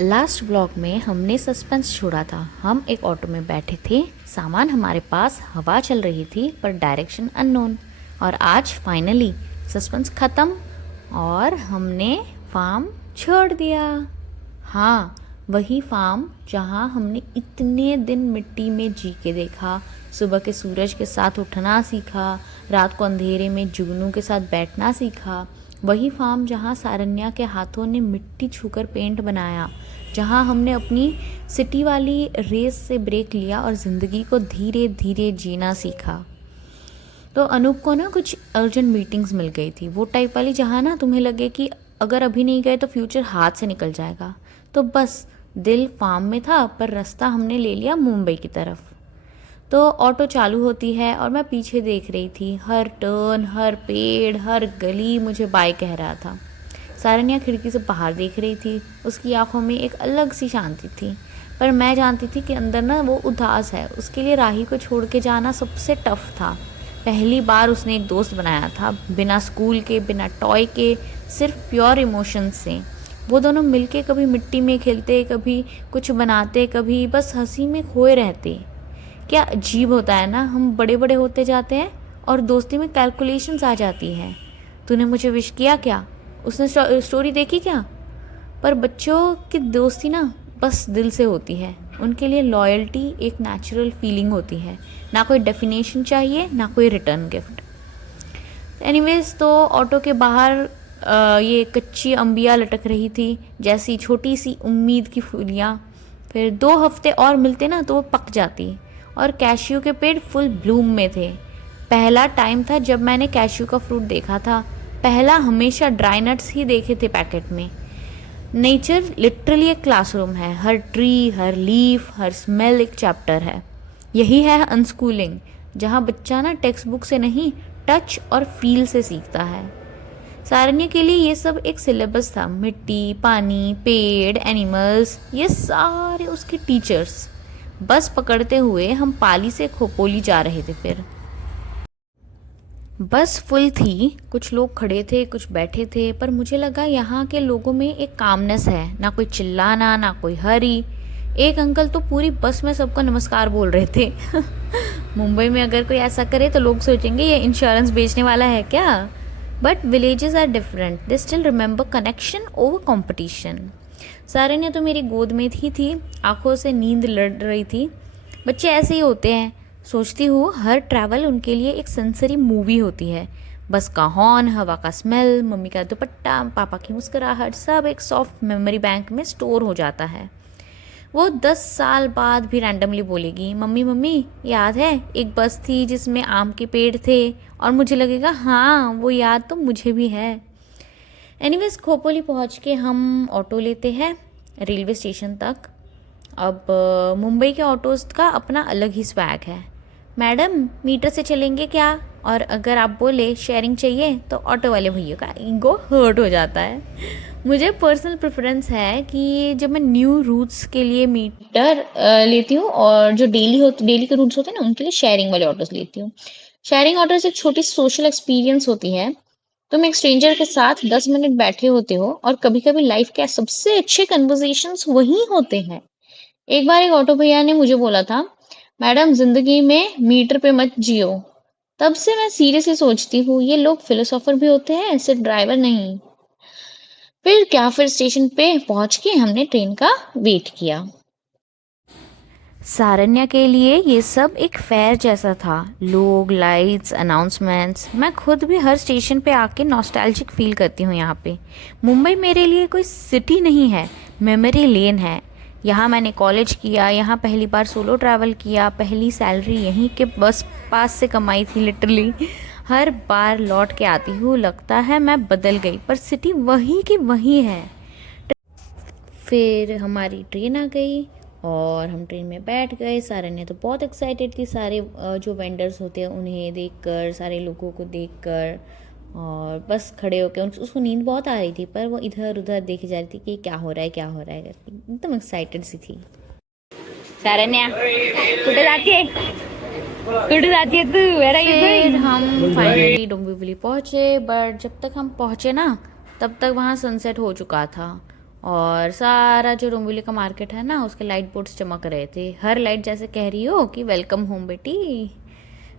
Last blog में हमने suspense छोड़ा था। हम एक ऑटो में बैठे थे, सामान हमारे पास, हवा चल रही थी पर डायरेक्शन अननोन। और आज फाइनली सस्पेंस ख़त्म और हमने फार्म छोड़ दिया। हाँ, वही फार्म जहाँ हमने इतने दिन मिट्टी में जी के देखा, सुबह के सूरज के साथ उठना सीखा, रात को अंधेरे में जुगनू के साथ बैठना सीखा। वही फार्म जहाँ सारन्या के हाथों ने मिट्टी छूकर पेंट बनाया, जहाँ हमने अपनी सिटी वाली रेस से ब्रेक लिया और ज़िंदगी को धीरे धीरे जीना सीखा। तो अनूप को ना कुछ अर्जेंट मीटिंग्स मिल गई थी, वो टाइप वाली जहाँ ना तुम्हें लगे कि अगर अभी नहीं गए तो फ्यूचर हाथ से निकल जाएगा। तो बस दिल फार्म में था पर रास्ता हमने ले लिया मुंबई की तरफ। तो ऑटो चालू होती है और मैं पीछे देख रही थी, हर टर्न, हर पेड़, हर गली मुझे बाय कह रहा था। सारन्या खिड़की से बाहर देख रही थी, उसकी आंखों में एक अलग सी शांति थी, पर मैं जानती थी कि अंदर ना वो उदास है। उसके लिए राही को छोड़ के जाना सबसे टफ था। पहली बार उसने एक दोस्त बनाया था, बिना स्कूल के, बिना टॉय के, सिर्फ प्योर इमोशंस से। वो दोनों मिलके कभी मिट्टी में खेलते, कभी कुछ बनाते, कभी बस हंसी में खोए रहते। क्या अजीब होता है ना, हम बड़े बड़े होते जाते हैं और दोस्ती में कैलकुलेशंस आ जाती है। तूने मुझे विश किया क्या? उसने स्टोरी देखी क्या? पर बच्चों की दोस्ती ना बस दिल से होती है। उनके लिए लॉयल्टी एक नेचुरल फीलिंग होती है, ना कोई डेफिनेशन चाहिए, ना कोई रिटर्न गिफ्ट। एनीवेज, तो ऑटो के बाहर ये कच्ची अंबिया लटक रही थी, जैसी छोटी सी उम्मीद की फूलियाँ। फिर 2 हफ्ते और मिलते ना तो वो पक जाती और कैश्यू के पेड़ फुल ब्लूम में थे। पहला टाइम था जब मैंने कैश्यू का फ्रूट देखा था। पहला, हमेशा ड्राई नट्स ही देखे थे पैकेट में। नेचर लिटरली एक क्लासरूम है, हर ट्री, हर लीफ, हर स्मेल एक चैप्टर है। यही है अनस्कूलिंग, जहाँ बच्चा ना टेक्स्ट बुक से नहीं, टच और फील से सीखता है। सारण्य के लिए ये सब एक सिलेबस था, मिट्टी, पानी, पेड़, एनिमल्स, ये सारे उसके टीचर्स। बस पकड़ते हुए हम पाली से खोपोली जा रहे थे। फिर बस फुल थी, कुछ लोग खड़े थे, कुछ बैठे थे, पर मुझे लगा यहाँ के लोगों में एक कामनेस है, ना कोई चिल्लाना, ना कोई हरी। एक अंकल तो पूरी बस में सबको नमस्कार बोल रहे थे। मुंबई में अगर कोई ऐसा करे तो लोग सोचेंगे ये इंश्योरेंस बेचने वाला है क्या। But villages are different, they still remember connection over competition. Saranya तो मेरी गोद में ही थी, आंखों से नींद लड़ रही थी। बच्चे ऐसे ही होते हैं, सोचती हूँ हर ट्रैवल उनके लिए एक सेंसरी मूवी होती है। बस का हॉर्न, हवा का स्मेल, मम्मी का दुपट्टा, पापा की मुस्कुराहट, सब एक सॉफ्ट मेमोरी बैंक में स्टोर हो जाता है। वो 10 साल बाद भी रैंडमली बोलेगी, मम्मी मम्मी याद है एक बस थी जिसमें आम के पेड़ थे, और मुझे लगेगा हाँ वो याद तो मुझे भी है। एनीवेज, खोपोली पहुँच के हम ऑटो लेते हैं रेलवे स्टेशन तक। अब मुंबई के ऑटोज़ का अपना अलग ही स्वैग है। मैडम मीटर से चलेंगे क्या? और अगर आप बोले शेयरिंग चाहिए तो ऑटो वाले भैया का ईगो हर्ट हो जाता है। मुझे पर्सनल प्रेफरेंस है कि जब मैं न्यू रूट्स के लिए मीटर लेती हूँ, और जो डेली के रूट्स होते हैं ना उनके लिए शेयरिंग वाले ऑटोज लेती हूँ। शेयरिंग ऑटोज एक छोटी सोशल एक्सपीरियंस होती है। तुम एक स्ट्रेंजर के साथ 10 मिनट बैठे होते हो और कभी कभी लाइफ के सबसे अच्छे कन्वर्सेशंस वही होते हैं। एक बार एक ऑटो भैया ने मुझे बोला था, मैडम जिंदगी में मीटर पे मत जियो। तब से मैं सीरियसली सोचती हूँ ये लोग फिलोसोफर भी होते हैं, सिर्फ ड्राइवर नहीं। फिर स्टेशन पे पहुंच के हमने ट्रेन का वेट किया। सारन्या के लिए ये सब एक फेयर जैसा था, लोग, लाइट्स, अनाउंसमेंट्स। मैं खुद भी हर स्टेशन पे आके नॉस्टैल्जिक फील करती हूँ यहाँ पे। मुंबई मेरे लिए कोई सिटी नहीं है, मेमोरी लेन है। यहाँ मैंने कॉलेज किया, यहाँ पहली बार सोलो ट्रैवल किया, पहली सैलरी यहीं के बस पास से कमाई थी लिटरली। हर बार लौट के आती हूँ लगता है मैं बदल गई, पर सिटी वही की वही है। फिर हमारी ट्रेन आ गई और हम ट्रेन में बैठ गए। सारन्या तो बहुत एक्साइटेड थी, सारे जो वेंडर्स होते हैं उन्हें देखकर, सारे लोगों को देखकर। और बस खड़े होकर उसको नींद बहुत आ रही थी, पर वो इधर उधर देखे जा रही थी कि क्या हो रहा है, क्या हो रहा है करके, एकदम एक्साइटेड सी थी। सारन्या कुठे जाती है, कुठे जाती है तू? फिर हम फाइनली डोंबिवली पहुँचे, बट जब तक हम पहुँचे ना तब तक वहाँ सनसेट हो चुका था और सारा जो डोंबिवली का मार्केट है ना, उसके लाइट बोर्ड्स चमक रहे थे, हर लाइट जैसे कह रही हो कि वेलकम होम बेटी।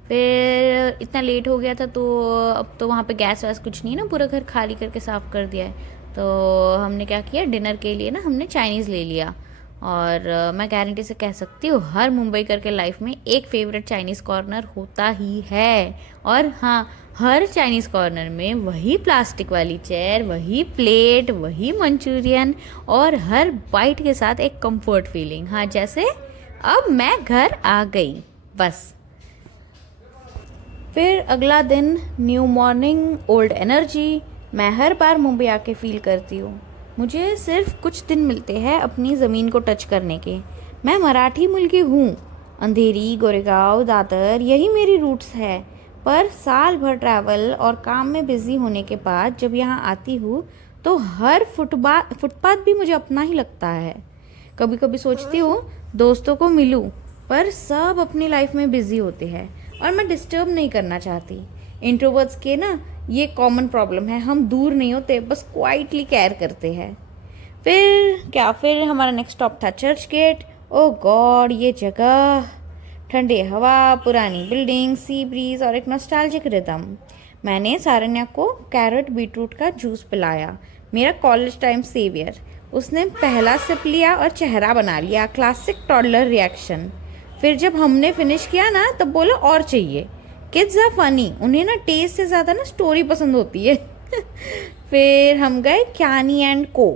फिर इतना लेट हो गया था तो अब तो वहाँ पे गैस वैस कुछ नहीं ना, पूरा घर खाली करके साफ़ कर दिया है। तो हमने क्या किया, डिनर के लिए ना हमने चाइनीज़ ले लिया। और मैं गारंटी से कह सकती हूँ हर मुंबई करके लाइफ में एक फेवरेट चाइनीज़ कॉर्नर होता ही है। और हाँ, हर चाइनीज़ कॉर्नर में वही प्लास्टिक वाली चेयर, वही प्लेट, वही मंचूरियन और हर बाइट के साथ एक कंफर्ट फीलिंग। हाँ, जैसे अब मैं घर आ गई बस। फिर अगला दिन, न्यू मॉर्निंग, ओल्ड एनर्जी। मैं हर बार मुंबई आके फील करती हूँ मुझे सिर्फ कुछ दिन मिलते हैं अपनी ज़मीन को टच करने के। मैं मराठी मुल्की हूँ, अंधेरी, गोरेगांव, दादर यही मेरी रूट्स है। पर साल भर ट्रैवल और काम में बिज़ी होने के बाद जब यहाँ आती हूँ तो हर फुटपाथ भी मुझे अपना ही लगता है। कभी कभी सोचती हूँ दोस्तों को मिलूँ, पर सब अपनी लाइफ में बिज़ी होते हैं और मैं डिस्टर्ब नहीं करना चाहती। इंट्रोवर्ट्स के ना ये कॉमन प्रॉब्लम है, हम दूर नहीं होते, बस क्वाइटली केयर करते हैं। फिर हमारा नेक्स्ट स्टॉप था चर्च गेट। ओह गॉड, ये जगह, ठंडी हवा, पुरानी बिल्डिंग, सी ब्रीज और एक नॉस्टैल्जिक रिदम। मैंने सारन्या को कैरेट बीटरूट का जूस पिलाया, मेरा कॉलेज टाइम सेवियर। उसने पहला सिप लिया और चेहरा बना लिया, क्लासिक टॉडलर रिएक्शन। फिर जब हमने फिनिश किया ना तब बोला और चाहिए। किड्स आर फनी, उन्हें ना टेस्ट से ज़्यादा ना स्टोरी पसंद होती है। फिर हम गए क्यानी एंड को,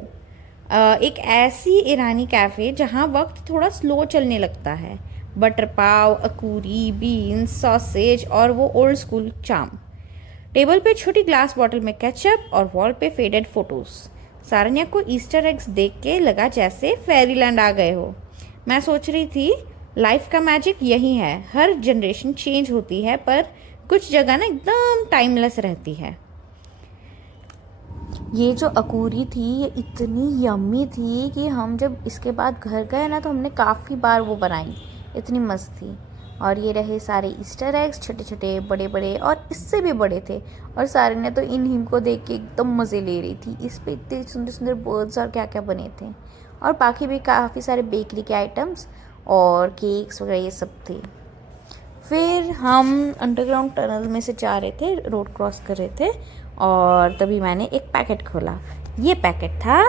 एक ऐसी ईरानी कैफ़े जहाँ वक्त थोड़ा स्लो चलने लगता है। बटर पाव, अकूरी, बीन्स, सॉसेज और वो ओल्ड स्कूल चाम। टेबल पे छोटी ग्लास बॉटल में केचप और वॉल पे फेडेड फोटोज। सारन्या को ईस्टर एग्स देख के लगा जैसे फेरीलैंड आ गए हो। मैं सोच रही थी लाइफ का मैजिक यही है, हर जनरेशन चेंज होती है पर कुछ जगह ना एकदम टाइमलेस रहती है। ये जो अकूरी थी ये इतनी यम्मी थी कि हम जब इसके बाद घर गए ना तो हमने काफ़ी बार वो बनाई, इतनी मस्त थी। और ये रहे सारे ईस्टर एग्स, छोटे छोटे, बड़े बड़े और इससे भी बड़े थे। और सारन्या तो इन हिम को देख के एकदम मज़े ले रही थी। इस पे इतने सुंदर सुंदर बर्ड्स और क्या क्या बने थे, और बाकी भी काफ़ी सारे बेकरी के आइटम्स और केक्स वगैरह ये सब थे। फिर हम अंडरग्राउंड टनल में से जा रहे थे, रोड क्रॉस कर रहे थे, और तभी मैंने एक पैकेट खोला। ये पैकेट था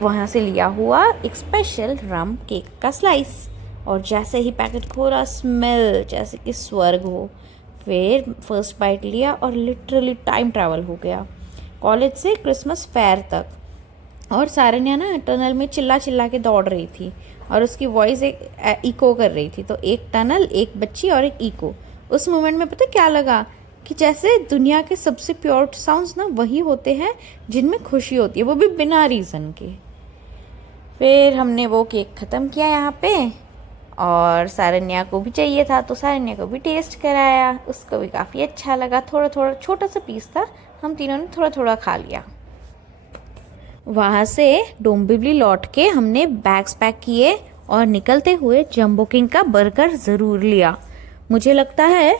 वहाँ से लिया हुआ एक स्पेशल रम केक का स्लाइस। और जैसे ही पैकेट खोला, स्मेल जैसे कि स्वर्ग हो। फिर फर्स्ट बाइट लिया और लिटरली टाइम ट्रैवल हो गया, कॉलेज से क्रिसमस फेयर तक। और सारन्या ना टनल में चिल्ला चिल्ला के दौड़ रही थी और उसकी वॉइस एक इको कर रही थी, तो एक टनल, एक बच्ची और एक इको। उस मोमेंट में पता क्या लगा कि जैसे दुनिया के सबसे प्योर साउंड्स ना वही होते हैं जिनमें खुशी होती है, वो भी बिना रीज़न के। फिर हमने वो केक ख़त्म किया यहाँ पे, और सारन्या को भी चाहिए था तो सारन्या को भी टेस्ट कराया, उसको भी काफ़ी अच्छा लगा। थोड़ा थोड़ा छोटा सा पीस था, हम तीनों ने थोड़ा थोड़ा खा लिया। वहाँ से डोंबिवली लौट के हमने बैग्स पैक किए और निकलते हुए जंबो किंग का बर्गर ज़रूर लिया। मुझे लगता है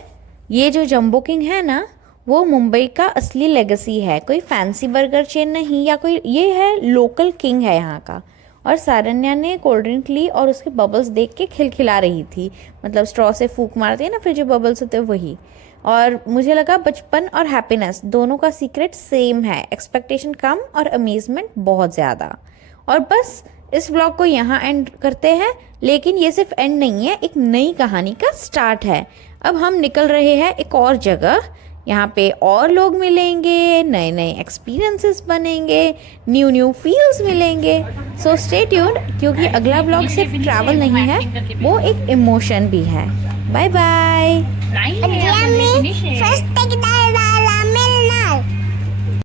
ये जो जंबो किंग है ना वो मुंबई का असली लेगेसी है, कोई फैंसी बर्गर चेन नहीं या कोई, ये है लोकल किंग है यहाँ का। और सारन्या ने कोल्ड ड्रिंक ली और उसके बबल्स देख के खिलखिला रही थी, मतलब स्ट्रॉ से फूंक मारती है ना फिर जो बबल्स होते हैं वही। और मुझे लगा बचपन और हैप्पीनेस दोनों का सीक्रेट सेम है, एक्सपेक्टेशन कम और अमेजमेंट बहुत ज़्यादा। और बस इस व्लॉग को यहाँ एंड करते हैं, लेकिन ये सिर्फ एंड नहीं है, एक नई कहानी का स्टार्ट है। अब हम निकल रहे हैं एक और जगह, यहाँ पे और लोग मिलेंगे, नए नए एक्सपीरियंसेस बनेंगे, न्यू फील्स मिलेंगे। सो स्टे ट्यून्ड, क्योंकि अगला व्लॉग सिर्फ ट्रैवल नहीं है, वो एक इमोशन भी है। Bye bye. First take